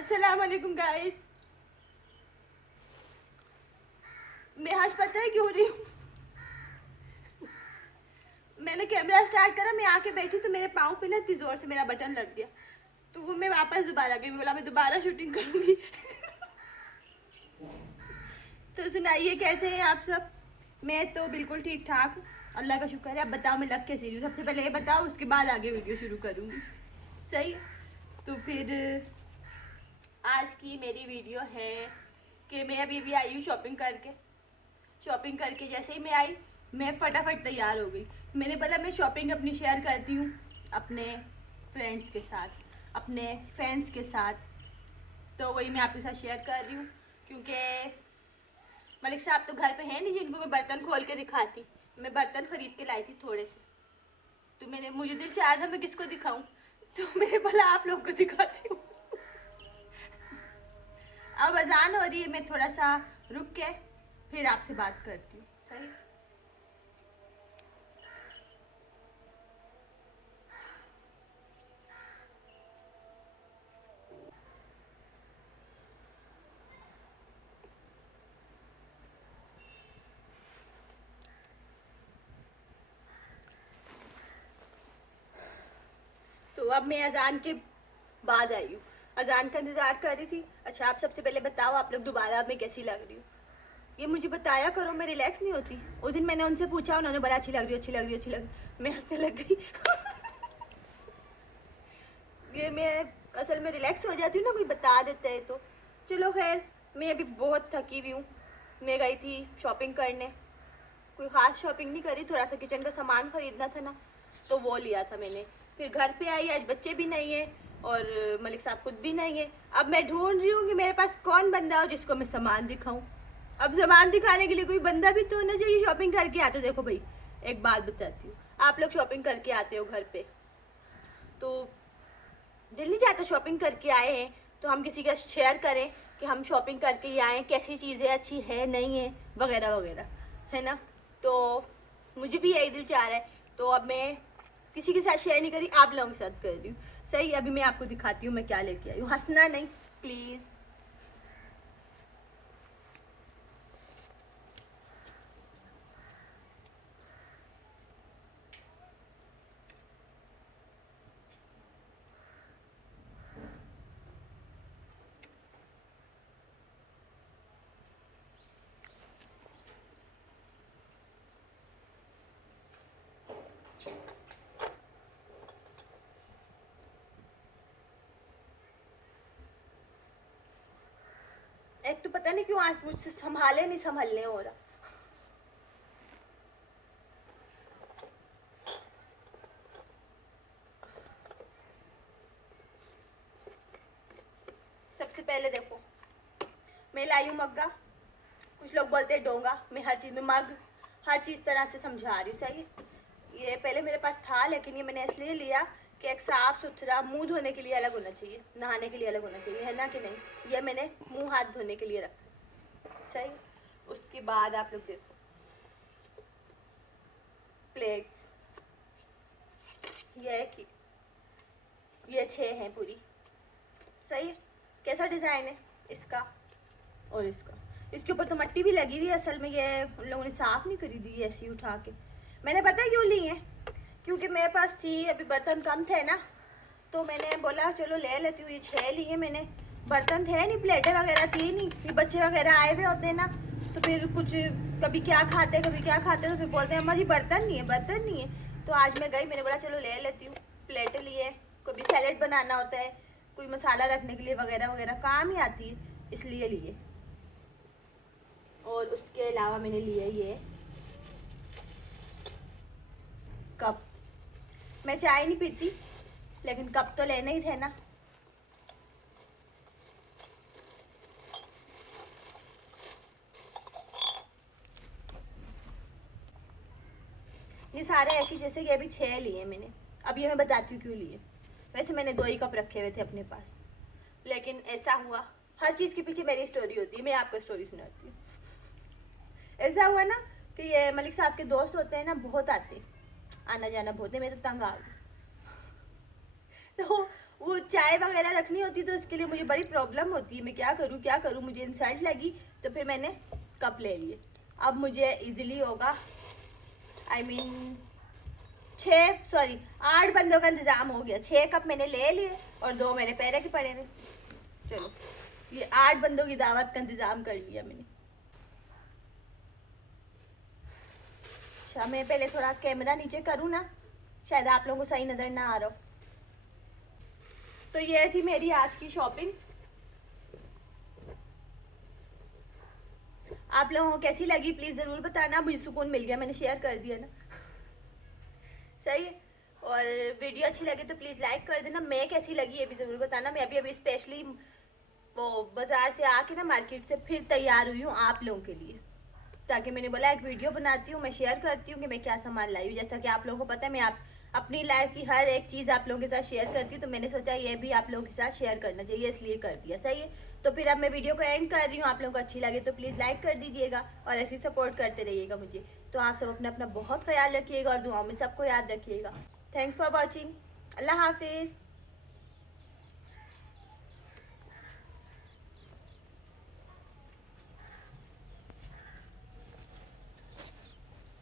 अस्सलाम वालेकुम गाइस। मैं आज पता है क्यों रही हूँ। मैंने कैमरा स्टार्ट करा, मैं आके बैठी तो मेरे पाँव पे ना इतनी जोर से मेरा बटन लग गया, तो वो मैं वापस दोबारा गई, बोला मैं दोबारा शूटिंग करूंगी। तो सुनाइए कैसे हैं आप सब। मैं तो बिल्कुल ठीक ठाक हूँ, अल्लाह का शुक्र है। अब बताओ मैं लग कैसी रही हूँ, सबसे पहले ये बताओ, उसके बाद आगे वीडियो शुरू करूँगी। सही है। तो फिर आज की मेरी वीडियो है कि मैं अभी भी आई हूँ शॉपिंग करके जैसे ही मैं आई, मैं फटाफट तैयार हो गई। मैंने बोला मैं शॉपिंग अपनी शेयर करती हूँ अपने फ्रेंड्स के साथ, अपने फैंस के साथ। तो वही मैं आपके साथ शेयर कर रही हूँ, क्योंकि मलिक साहब तो घर पे हैं नहीं जिनको मैं बर्तन खोल के दिखाती। मैं बर्तन खरीद के लाई थी थोड़े से, तो मुझे दिल चाहा था मैं किसको दिखाऊं, तो मैंने बोला आप लोग को दिखाती हूँ। अब अजान हो रही है, मैं थोड़ा सा रुक के फिर आपसे बात करती हूँ। सही। तो अब मैं अजान के बाद आई हूँ, अजान का इंतजार कर रही थी। अच्छा आप सबसे पहले बताओ आप लोग दोबारा मैं कैसी लग रही हूँ, ये मुझे बताया करो, मैं रिलैक्स नहीं होती। उस दिन मैंने उनसे पूछा, उन्होंने बड़ा अच्छी लग रही, अच्छी लग रही, अच्छी लग रही, मैं हंसने लग गई। ये मैं असल में रिलैक्स हो जाती हूँ ना, कोई बता देता है तो। चलो खैर, मैं अभी बहुत थकी हुई हूँ। मैं गई थी शॉपिंग करने, कोई ख़ास शॉपिंग नहीं करी, थोड़ा सा किचन का सामान खरीदना था ना, तो वो लिया था मैंने। फिर घर पे आई, आज बच्चे भी नहीं है और मलिक साहब खुद भी नहीं है। अब मैं ढूंढ रही हूँ कि मेरे पास कौन बंदा हो जिसको मैं सामान दिखाऊं। अब सामान दिखाने के लिए कोई बंदा भी तो होना चाहिए। शॉपिंग करके आते हो, देखो भाई एक बात बताती हूँ, आप लोग शॉपिंग करके आते हो घर पे, तो दिल नहीं चाहता शॉपिंग करके आए हैं तो हम किसी का शेयर करें कि हम शॉपिंग करके ही आए, कैसी चीज़ें अच्छी है नहीं है वगैरह वगैरह, है ना। तो मुझे भी यही दिल चाह रहा है, तो अब मैं किसी के साथ शेयर नहीं करी, आप लोगों के साथ कर रही हूँ। सही, अभी मैं आपको दिखाती हूँ मैं क्या लेके आई हूँ, हंसना नहीं प्लीज़। एक तो पता नहीं क्यों आज मुझसे संभाले नहीं संभलने हो रहा। सबसे पहले देखो, मैं लाई हूँ मग्गा, कुछ लोग बोलते हैं डोंगा, मैं हर चीज़ में मग, हर चीज़ तरह से समझा रही हूँ। सही। ये पहले मेरे पास था, लेकिन ये मैंने इसलिए लिया कि एक साफ़ सुथरा, मुंह धोने के लिए अलग होना चाहिए, नहाने के लिए अलग होना चाहिए, है ना कि नहीं। ये मैंने मुंह हाथ धोने के लिए रखा। सही। उसके बाद आप लोग देखो, प्लेट्स, ये 6 हैं पूरी। सही है। कैसा डिज़ाइन है इसका और इसका, इसके ऊपर तो मट्टी भी लगी हुई है। असल में ये उन लोगों ने साफ़ नहीं करी दी, ऐसी उठा के। मैंने पता क्यों ली है, क्योंकि मेरे पास थी, अभी बर्तन कम थे ना, तो मैंने बोला चलो ले लेती हूँ। ये 6 लिए मैंने, बर्तन थे नहीं, प्लेटें वगैरह थी नहीं, फिर बच्चे वगैरह आए हुए होते हैं ना, तो फिर कुछ कभी क्या खाते कभी क्या खाते, तो फिर बोलते हैं अम्मा जी बर्तन नहीं है, बर्तन नहीं है। तो आज मैं गई, मैंने बोला चलो ले लेती हूँ। प्लेटें लिए, कभी सैलेड बनाना होता है, कोई मसाला रखने के लिए वगैरह वगैरह काम ही आती है, इसलिए लिए। और उसके अलावा मैंने लिए ये कप। मैं चाय नहीं पीती, लेकिन कप तो लेने ही थे ना। ये सारे एक ही जैसे, ये अभी 6 लिए मैंने। अब ये मैं बताती हूँ क्यों लिए। वैसे मैंने 2 ही कप रखे हुए थे अपने पास, लेकिन ऐसा हुआ, हर चीज़ के पीछे मेरी स्टोरी होती है, मैं आपको स्टोरी सुनाती हूँ। ऐसा हुआ ना कि ये मलिक साहब के दोस्त होते हैं ना, बहुत आते, आना जाना बहुत है, मैं तो तंग आ गई। तो वो चाय वगैरह रखनी होती तो उसके लिए मुझे बड़ी प्रॉब्लम होती है। मैं क्या करूँ, मुझे इंसल्ट लगी तो फिर मैंने कप ले लिए। अब मुझे इजीली होगा, I mean 8 बंदों का इंतज़ाम हो गया। 6 कप मैंने ले लिए और 2 मेरे पैरे के पड़े हैं। चलो ये 8 बंदों की दावत का इंतज़ाम कर लिया मैंने। अच्छा मैं पहले थोड़ा कैमरा नीचे करूँ ना, शायद आप लोगों को सही नज़र ना आ रहा हो। तो ये थी मेरी आज की शॉपिंग। आप लोगों को कैसी लगी प्लीज़ ज़रूर बताना। मुझे सुकून मिल गया, मैंने शेयर कर दिया ना। सही है। और वीडियो अच्छी लगे तो प्लीज़ लाइक कर देना। मैं कैसी लगी ये भी ज़रूर बताना। मैं अभी स्पेशली वो बाज़ार से आके ना, मार्केट से फिर तैयार हुई हूँ आप लोगों के लिए, ताकि मैंने बोला एक वीडियो बनाती हूँ, मैं शेयर करती हूँ कि मैं क्या सामान लाई हूँ। जैसा कि आप लोगों को पता है मैं अपनी लाइफ की हर एक चीज़ आप लोगों के साथ शेयर करती हूँ, तो मैंने सोचा ये भी आप लोगों के साथ शेयर करना चाहिए, इसलिए कर दिया। सही है। तो फिर अब मैं वीडियो को एंड कर रही हूँ। आप लोगों को अच्छी लगे तो प्लीज़ लाइक कर दीजिएगा और ऐसे ही सपोर्ट करते रहिएगा मुझे। तो आप सब अपना बहुत ख्याल रखिएगा और दुआओं में सबको याद रखिएगा। Thanks for watching. अल्लाह हाफिज़।